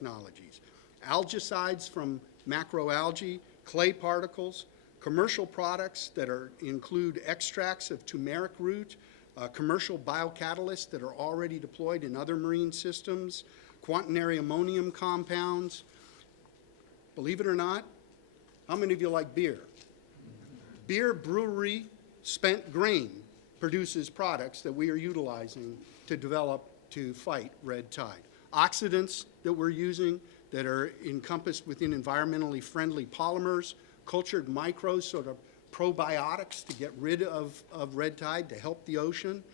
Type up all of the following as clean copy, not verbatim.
technologies. Algicides from macroalgae, clay particles, commercial products that include extracts of turmeric root, commercial biocatalysts that are already deployed in other marine systems, quaternary ammonium compounds. Believe it or not, how many of you like beer? Beer brewery spent grain produces products that we are utilizing to develop to fight red tide. Oxidants that we're using that are encompassed within environmentally friendly polymers, cultured microbes, sort of probiotics to get rid of red tide, to help the ocean,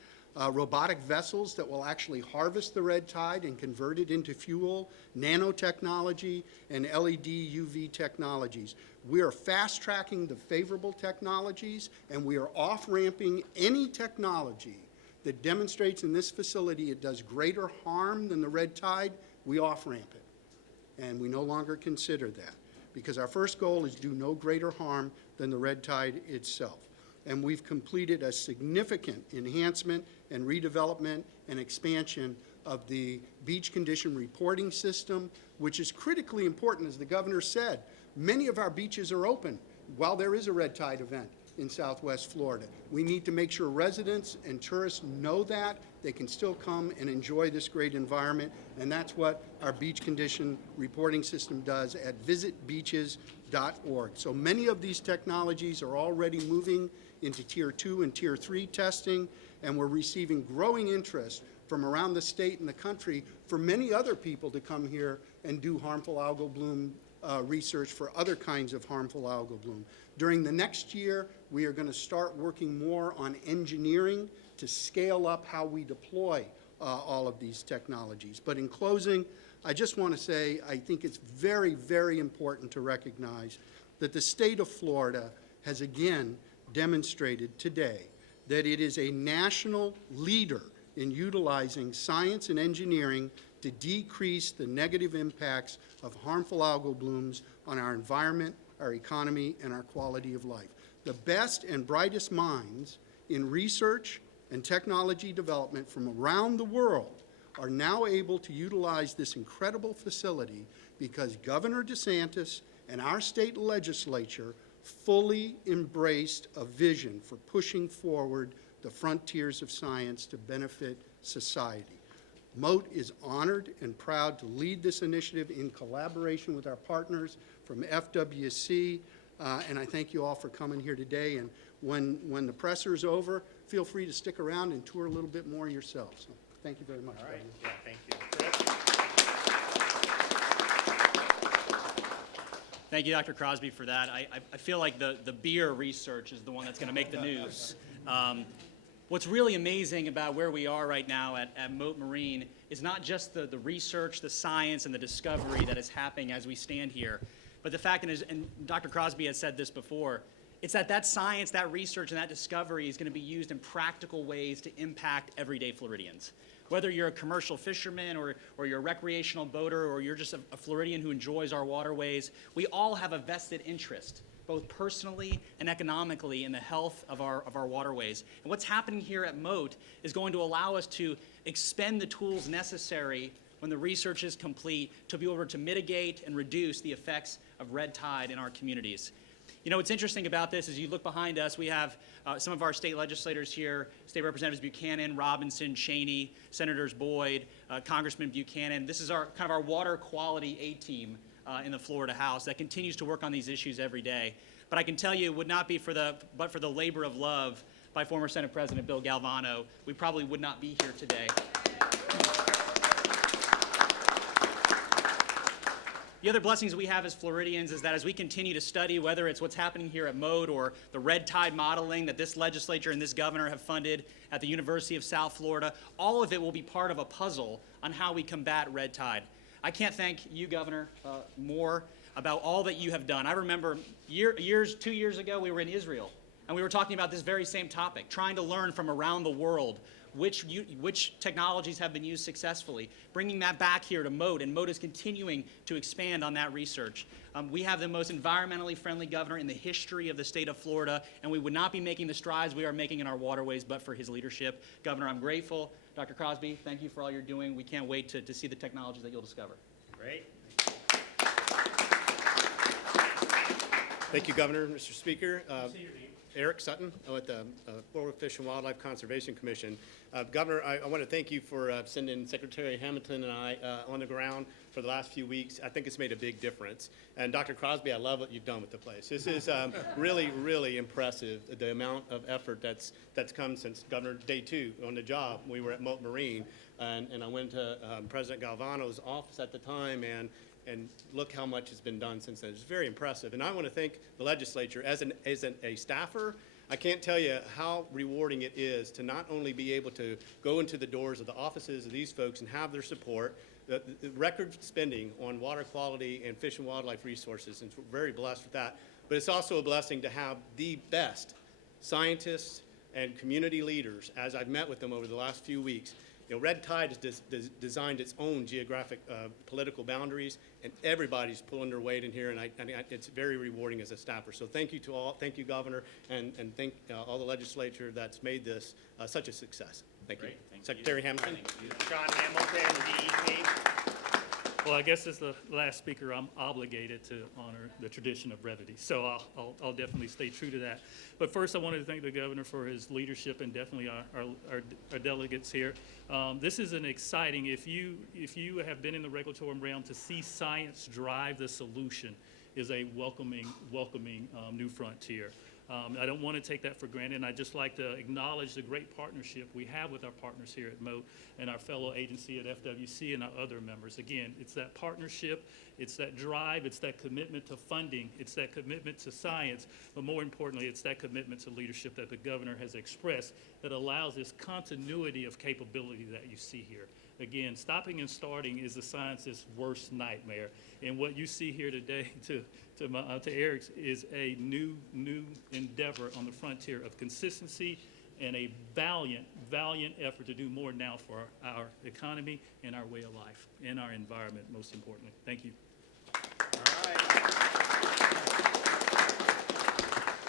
robotic vessels that will actually harvest the red tide and convert it into fuel, nanotechnology, and LED UV technologies. We are fast-tracking the favorable technologies, and we are off-ramping any technology that demonstrates in this facility it does greater harm than the red tide. We off-ramp it, and we no longer consider that, because our first goal is do no greater harm than the red tide itself. And we've completed a significant enhancement and redevelopment and expansion of the beach condition reporting system, which is critically important. As the governor said, many of our beaches are open while there is a red tide event in Southwest Florida. We need to make sure residents and tourists know that they can still come and enjoy this great environment, and that's what our beach condition reporting system does at visitbeaches.org. So many of these technologies are already moving into Tier 2 and Tier 3 testing, and we're receiving growing interest from around the state and the country for many other people to come here and do harmful algal bloom research for other kinds of harmful algal bloom. During the next year, we are going to start working more on engineering to scale up how we deploy all of these technologies. But in closing, I just want to say I think it's very, very important to recognize that the state of Florida has again demonstrated today that it is a national leader in utilizing science and engineering to decrease the negative impacts of harmful algal blooms on our environment, our economy, and our quality of life. The best and brightest minds in research and technology development from around the world are now able to utilize this incredible facility because Governor DeSantis and our state legislature fully embraced a vision for pushing forward the frontiers of science to benefit society. Mote is honored and proud to lead this initiative in collaboration with our partners from FWC, and I thank you all for coming here today. And when the presser is over, feel free to stick around and tour a little bit more yourselves. So, thank you very much. All right. Yeah, thank you. Thank you, Dr. Crosby, for that. I feel like the beer research is the one that's going to make the news. What's really amazing about where we are right now at Mote Marine is not just the research, the science, and the discovery that is happening as we stand here, but the fact, and Dr. Crosby has said this before, it's that science, that research, and that discovery is going to be used in practical ways to impact everyday Floridians. Whether you're a commercial fisherman or you're a recreational boater or you're just a Floridian who enjoys our waterways, we all have a vested interest, both personally and economically, in the health of our waterways. And what's happening here at Mote is going to allow us to expend the tools necessary when the research is complete to be able to mitigate and reduce the effects of red tide in our communities. You know, what's interesting about this is you look behind us, we have some of our state legislators here, State Representatives Buchanan, Robinson, Cheney, Senators Boyd, Congressman Buchanan. This is kind of our water quality A-team in the Florida House that continues to work on these issues every day. But I can tell you it would not be for the labor of love by former Senate President Bill Galvano, we probably would not be here today. The other blessings we have as Floridians is that as we continue to study, whether it's what's happening here at Mote or the red tide modeling that this legislature and this governor have funded at the University of South Florida, all of it will be part of a puzzle on how we combat red tide. I can't thank you, Governor, more about all that you have done. I remember 2 years ago, we were in Israel, and we were talking about this very same topic, trying to learn from around the world which technologies have been used successfully, bringing that back here to Mote, and Mote is continuing to expand on that research. We have the most environmentally friendly governor in the history of the state of Florida, and we would not be making the strides we are making in our waterways but for his leadership. Governor, I'm grateful. Dr. Crosby, thank you for all you're doing. We can't wait to see the technologies that you'll discover. Great. Thank you, Governor. Mr. Speaker, Eric Sutton with the Florida Fish and Wildlife Conservation Commission. Governor, I want to thank you for sending Secretary Hamilton and I on the ground for the last few weeks. I think it's made a big difference. And Dr. Crosby, I love what you've done with the place. This is really, really impressive, the amount of effort that's come since Governor Day 2 on the job. We were at Mote Marine, and I went to President Galvano's office at the time, and look how much has been done since then. It's very impressive. And I want to thank the legislature. As a staffer, I can't tell you how rewarding it is to not only be able to go into the doors of the offices of these folks and have their support, the record spending on water quality and fish and wildlife resources, and we're very blessed with that. But it's also a blessing to have the best scientists and community leaders, as I've met with them over the last few weeks. You know, Red Tide has designed its own geographic political boundaries, and everybody's pulling their weight in here, and it's very rewarding as a staffer. So thank you to all, thank you, Governor, and thank all the legislature that's made this such a success. Thank you. Secretary Hamilton. John Hamilton, DEP. Well, I guess as the last speaker, I'm obligated to honor the tradition of brevity, so I'll definitely stay true to that. But first, I wanted to thank the governor for his leadership and definitely our delegates here. This is an exciting, if you have been in the regulatory realm, to see science drive the solution is a welcoming new frontier. I don't want to take that for granted, and I'd just like to acknowledge the great partnership we have with our partners here at Mote and our fellow agency at FWC and our other members. Again, it's that partnership, it's that drive, it's that commitment to funding, it's that commitment to science, but more importantly, it's that commitment to leadership that the governor has expressed that allows this continuity of capability that you see here. Again, stopping and starting is the scientist's worst nightmare, and what you see here today to Eric's is a new endeavor on the frontier of consistency and a valiant effort to do more now for our economy and our way of life and our environment, most importantly. Thank you. All right.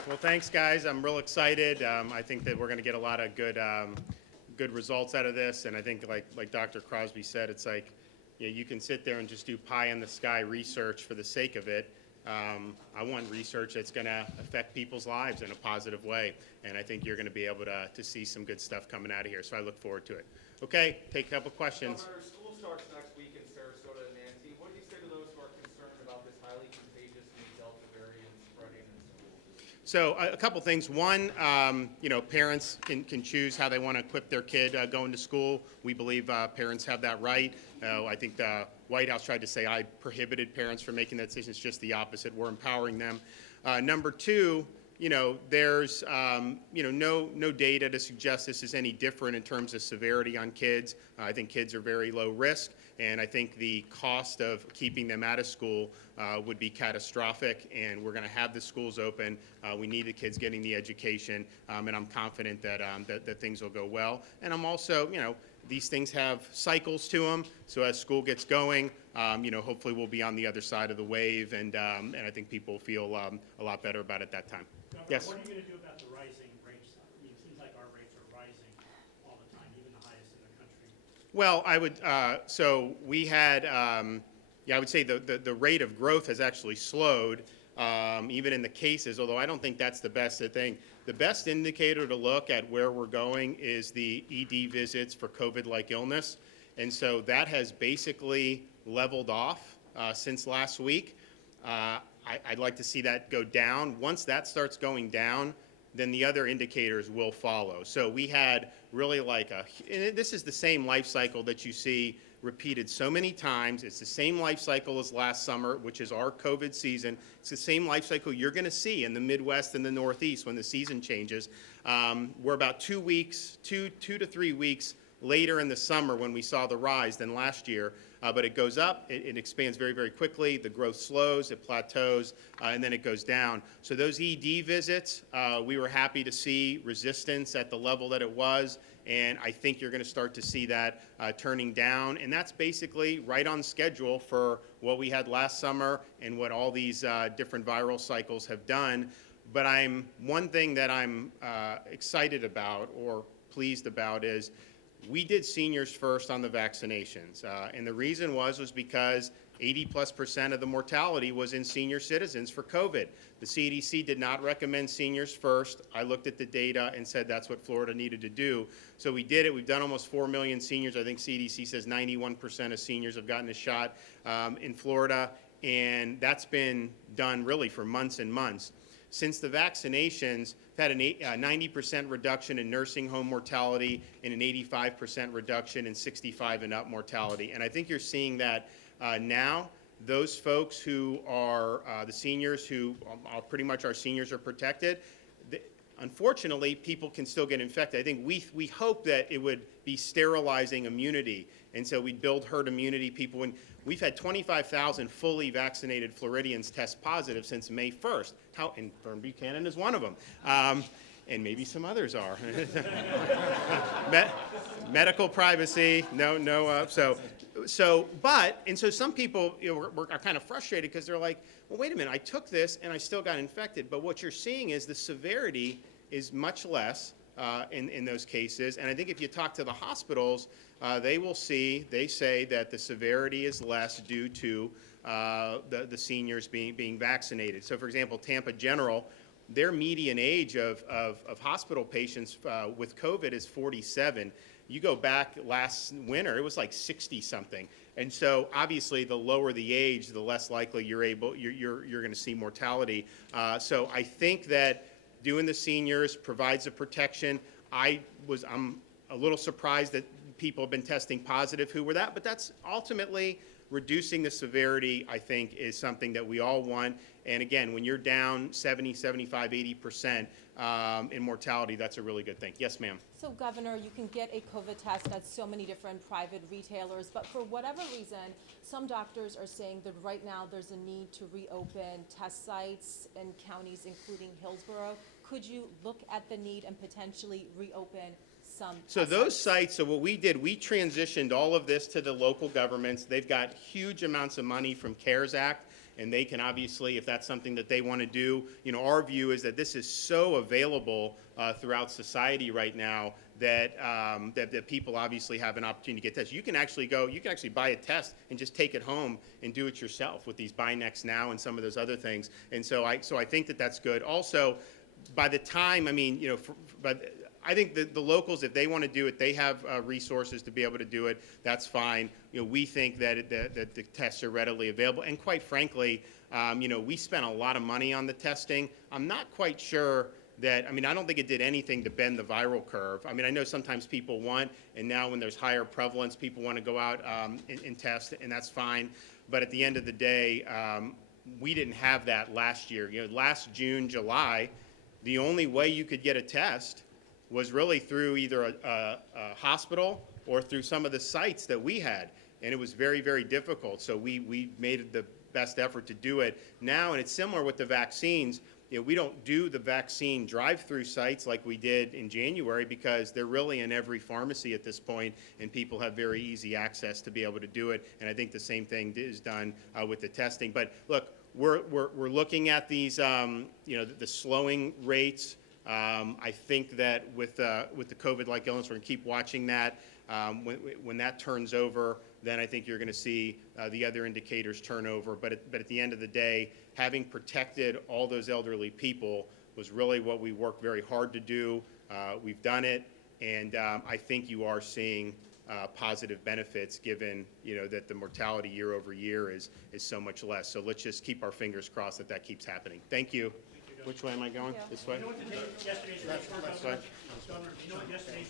Well, thanks, guys. I'm real excited. I think that we're going to get a lot of good results out of this, and I think like Dr. Crosby said, it's like, you know, you can sit there and just do pie in the sky research for the sake of it. I want research that's going to affect people's lives in a positive way, and I think you're going to be able to see some good stuff coming out of here, so I look forward to it. Okay, take a couple questions. Governor, school starts next week in Sarasota and Nancy. What do you say to those who are concerned about this highly contagious new Delta variant spreading in schools? So a couple things. One, you know, parents can choose how they want to equip their kid going to school. We believe parents have that right. I think the White House tried to say I prohibited parents from making that decision. It's just the opposite. We're empowering them. Number two, you know, there's you know, no data to suggest this is any different in terms of severity on kids. I think kids are very low risk, and I think the cost of keeping them out of school would be catastrophic, and we're going to have the schools open. We need the kids getting the education, and I'm confident that, that things will go well. And I'm also, you know, these things have cycles to them, so as school gets going, you know, hopefully we'll be on the other side of the wave, and I think people will feel a lot better about it that time. Yes? What are you going to do about the rising rates? I mean, it seems like our rates are rising all the time, even the highest in the country. Well, I would, so we had, yeah, I would say the rate of growth has actually slowed, even in the cases, although I don't think that's the best thing. The best indicator to look at where we're going is the ED visits for COVID-like illness. And so that has basically leveled off since last week. I'd like to see that go down. Once that starts going down, then the other indicators will follow. So we had really like and this is the same life cycle that you see repeated so many times. It's the same life cycle as last summer, which is our COVID season. It's the same life cycle you're going to see in the Midwest and the Northeast when the season changes. We're about 2 to 3 weeks later in the summer when we saw the rise than last year, but it goes up, it expands very, very quickly, the growth slows, it plateaus, and then it goes down. So those ED visits, we were happy to see resistance at the level that it was, and I think you're going to start to see that turning down, and that's basically right on schedule for what we had last summer and what all these different viral cycles have done. But one thing that I'm excited about or pleased about is we did seniors first on the vaccinations, and the reason was because 80+% of the mortality was in senior citizens for COVID. The CDC did not recommend seniors first. I looked at the data and said that's what Florida needed to do. So we did it. We've done almost 4 million seniors. I think CDC says 91% of seniors have gotten a shot in Florida, and that's been done really for months and months. Since the vaccinations, we've had a 90% reduction in nursing home mortality and an 85% reduction in 65 and up mortality. And I think you're seeing that now. Those folks who are the seniors, who are pretty much our seniors, are protected. Unfortunately, people can still get infected. I think we hope that it would be sterilizing immunity, and so we'd build herd immunity. We've had 25,000 fully vaccinated Floridians test positive since May 1st. And Vern Buchanan is one of them. And maybe some others are. Medical privacy, so some people are kind of frustrated because they're like, well, wait a minute, I took this and I still got infected. But what you're seeing is the severity is much less in those cases. And I think if you talk to the hospitals, they say that the severity is less due to the seniors being vaccinated. So, for example, Tampa General, their median age of hospital patients with COVID is 47. You go back last winter, it was like 60-something. And so, obviously, the lower the age, the less likely you're going to see mortality. So, I think that doing the seniors provides a protection. I'm a little surprised that people have been testing positive who were that, but that's ultimately reducing the severity, I think, is something that we all want. And again, when you're down 70, 75, 80% in mortality, that's a really good thing. Yes, ma'am. So, Governor, you can get a COVID test at so many different private retailers, but for whatever reason, some doctors are saying that right now there's a need to reopen test sites in counties including Hillsborough. Could you look at the need and potentially reopen some So test those sites, so what we did, we transitioned all of this to the local governments. They've got huge amounts of money from CARES Act, and they can obviously, if that's something that they want to do, our view is that this is so available throughout society right now that that people obviously have an opportunity to get tests. You can actually buy a test and just take it home and do it yourself with these Buy Next Now and some of those other things. And so I think that that's good. Also, by the time, I think the locals, if they want to do it, they have resources to be able to do it. That's fine. We think that the tests are readily available. And quite frankly, we spent a lot of money on the testing. I'm not quite sure that, I don't think it did anything to bend the viral curve. I know sometimes people want, and now when there's higher prevalence, people want to go out and test, and that's fine. But at the end of the day, we didn't have that last year. Last June, July, the only way you could get a test was really through either a hospital or through some of the sites that we had. And it was very, very difficult. So we made the best effort to do it now. And it's similar with the vaccines. We don't do the vaccine drive-through sites like we did in January because they're really in every pharmacy at this point, and people have very easy access to be able to do it. And I think the same thing is done with the testing. But look, we're looking at these, the slowing rates. I think that with the COVID-like illness, we're going to keep watching that. When that turns over, then I think you're going to see the other indicators turn over. But at the end of the day, having protected all those elderly people was really what we worked very hard to do. We've done it, and I think you are seeing positive benefits given that the mortality year over year is so much less. So let's just keep our fingers crossed that keeps happening. Thank you. Which way am I going? This way? You know what yesterday's This way? Governor, you know what yesterday's